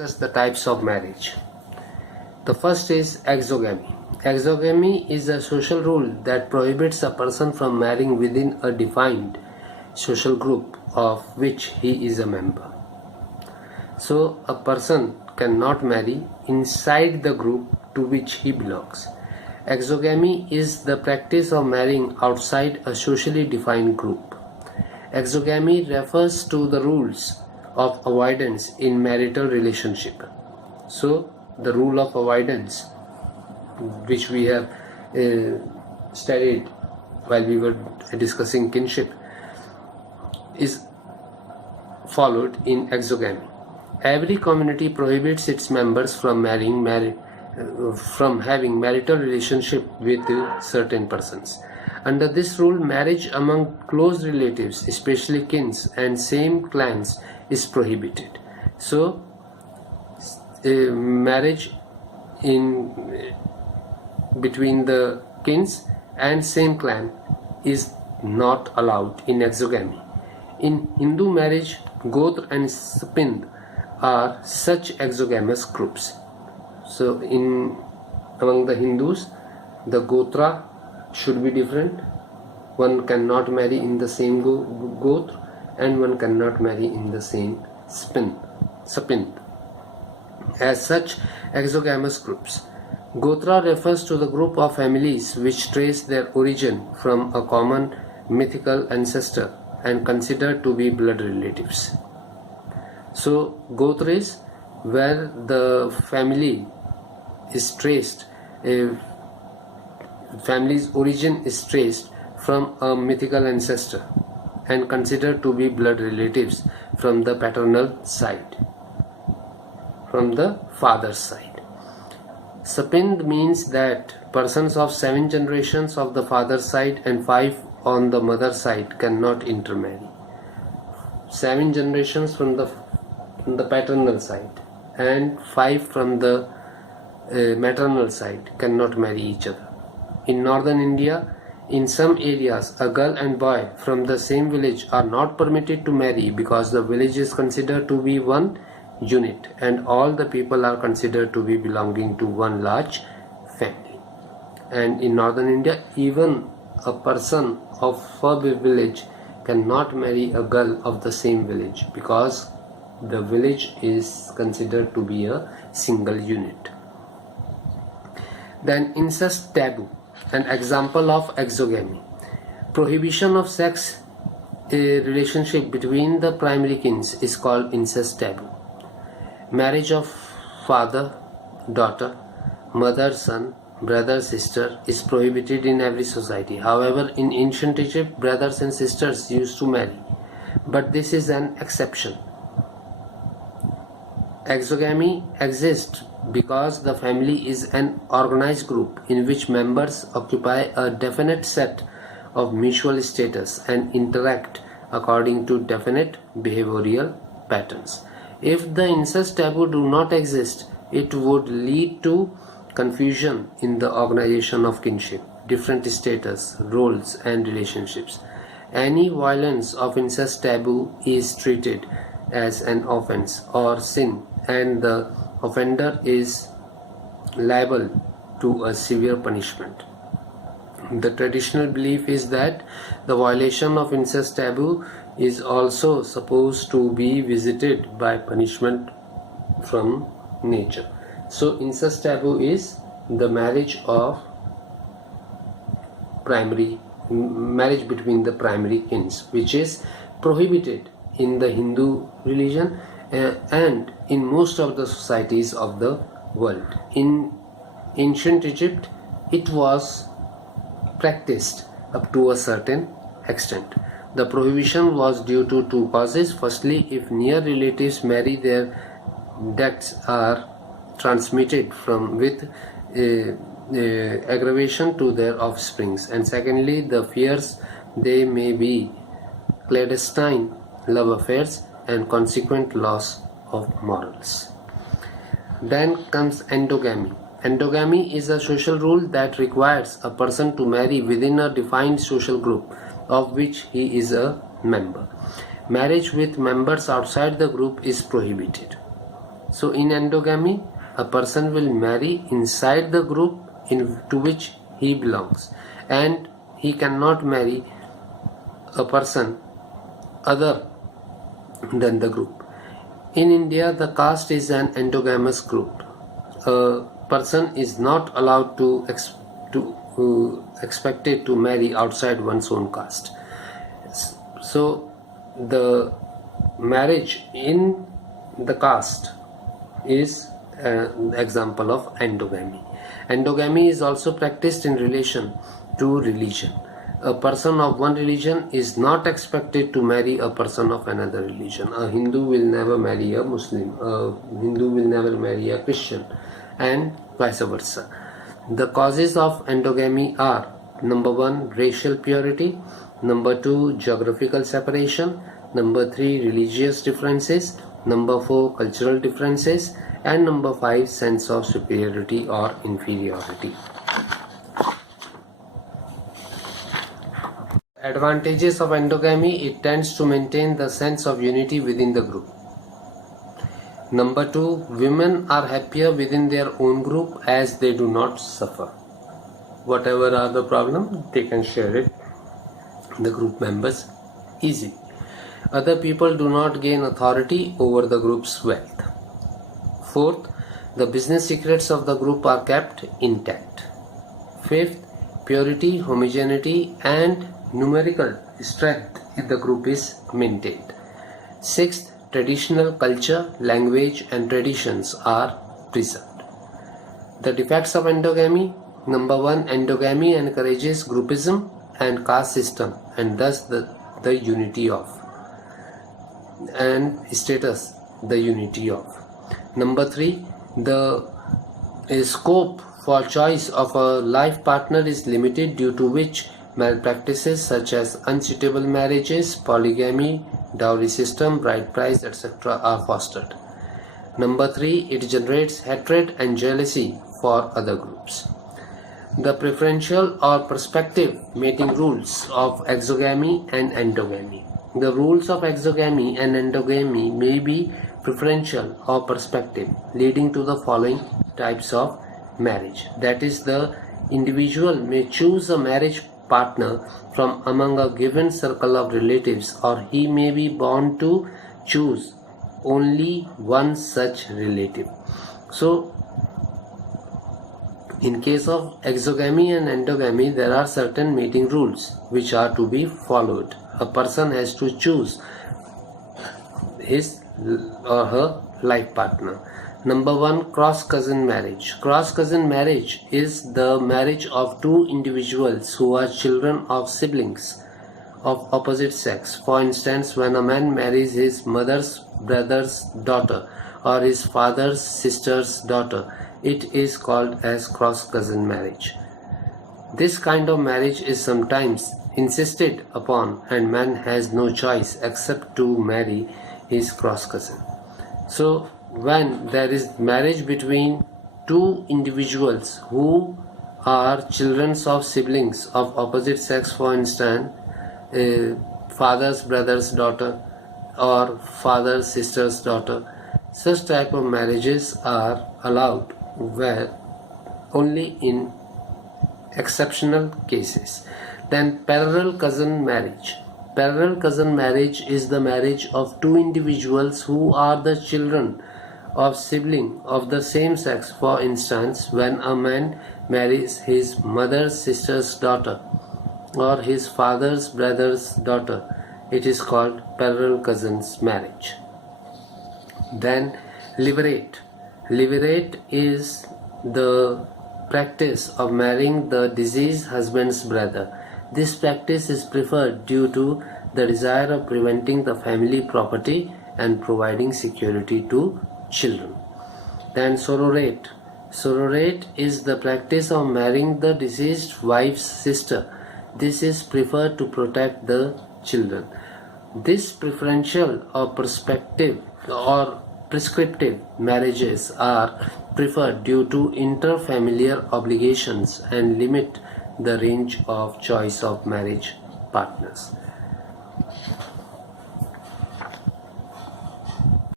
Discuss the types of marriage. The first is exogamy. Exogamy is a social rule that prohibits a person from marrying within a defined social group of which he is a member. So, a person cannot marry inside the group to which he belongs. Exogamy is the practice of marrying outside a socially defined group. Exogamy refers to the rules of avoidance in marital relationship. So, the rule of avoidance, which we have studied while we were discussing kinship, is followed in exogamy. Every community prohibits its members from having marital relationship with certain persons. Under this rule, marriage among close relatives, especially kins and same clans, is prohibited. So, marriage between the kins and same clan is not allowed in exogamy. In Hindu marriage, Gotra and Sapind are such exogamous groups. So, among the Hindus, the Gotra should be different. One cannot marry in the same Gotra, and one cannot marry in the same Sapind. As such exogamous groups, Gotra refers to the group of families which trace their origin from a common mythical ancestor and considered to be blood relatives. So, Gotra is where the family is traced, family's origin is traced from a mythical ancestor and considered to be blood relatives from the paternal side, from the father's side. Sapind means that persons of 7 generations of the father's side and 5 on the mother's side cannot intermarry. 7 generations from the paternal side and 5 from the maternal side cannot marry each other. In northern India, in some areas, a girl and boy from the same village are not permitted to marry because the village is considered to be one unit and all the people are considered to be belonging to one large family. And in northern India, even a person of a village cannot marry a girl of the same village because the village is considered to be a single unit. Then incest taboo, an example of exogamy. Prohibition of sex relationship between the primary kins is called incest taboo. Marriage of father, daughter, mother, son, brother, sister is prohibited in every society. However, in ancient Egypt, brothers and sisters used to marry, but this is an exception. Exogamy exists because the family is an organized group in which members occupy a definite set of mutual status and interact according to definite behavioral patterns. If the incest taboo do not exist, it would lead to confusion in the organization of kinship, different status, roles and relationships. Any violence of incest taboo is treated as an offense or sin, and the offender is liable to a severe punishment. The traditional belief is that the violation of incest taboo is also supposed to be visited by punishment from nature. So incest taboo is the marriage between the primary kins, which is prohibited in the Hindu religion and in most of the societies of the world. In ancient Egypt, it was practiced up to a certain extent. The prohibition was due to 2 causes. Firstly, if near relatives marry, their deaths are transmitted with aggravation to their offsprings, and secondly, the fears they may be clandestine love affairs and consequent loss of morals. Then comes endogamy. Endogamy is a social rule that requires a person to marry within a defined social group of which he is a member. Marriage with members outside the group is prohibited. So in endogamy, a person will marry inside the group to which he belongs, and he cannot marry a person other than the group. In India, the caste is an endogamous group. A person is not allowed to expected to marry outside one's own caste. So the marriage in the caste is an example of endogamy. Endogamy is also practiced in relation to religion. A person of one religion is not expected to marry a person of another religion. A Hindu will never marry a Muslim, a Hindu will never marry a Christian, and vice versa. The causes of endogamy are: number 1, racial purity; number 2, geographical separation; number 3, religious differences; number 4, cultural differences; and number 5, sense of superiority or inferiority. Advantages of endogamy: it tends to maintain the sense of unity within the group. Number 2, women are happier within their own group as they do not suffer. Whatever are the problem, they can share it, the group members, easy. Other people do not gain authority over the group's wealth. 4th, the business secrets of the group are kept intact. 5th, purity, homogeneity and numerical strength in the group is maintained. 6th, traditional culture, language and traditions are preserved. The defects of endogamy: number 1, endogamy encourages groupism and caste system, and thus the unity of and status, the unity of. Number 3, the scope for choice of a life partner is limited, due to which malpractices such as unsuitable marriages, polygamy, dowry system, bride price, etc. are fostered. Number 3, it generates hatred and jealousy for other groups. The preferential or prospective mating rules of exogamy and endogamy. The rules of exogamy and endogamy may be preferential or prospective, leading to the following types of marriage. That is, the individual may choose a marriage partner from among a given circle of relatives, or he may be bound to choose only one such relative. So, in case of exogamy and endogamy, there are certain mating rules which are to be followed. A person has to choose his or her life partner. Number 1, cross-cousin marriage. Cross-cousin marriage is the marriage of two individuals who are children of siblings of opposite sex. For instance, when a man marries his mother's brother's daughter or his father's sister's daughter, it is called as cross-cousin marriage. This kind of marriage is sometimes insisted upon, and man has no choice except to marry his cross-cousin. So, when there is marriage between two individuals who are children of siblings of opposite sex, for instance, father's brother's daughter or father's sister's daughter, such type of marriages are allowed where only in exceptional cases. Then parallel cousin marriage. Parallel cousin marriage is the marriage of two individuals who are the children of sibling of the same sex. For instance, when a man marries his mother's sister's daughter or his father's brother's daughter, it is called parallel cousins marriage. Then levirate. Levirate is the practice of marrying the deceased husband's brother. This practice is preferred due to the desire of preventing the family property and providing security to children. Then sororate. Sororate is the practice of marrying the deceased wife's sister. This is preferred to protect the children. This preferential or prospective or prescriptive marriages are preferred due to interfamiliar obligations and limit the range of choice of marriage partners.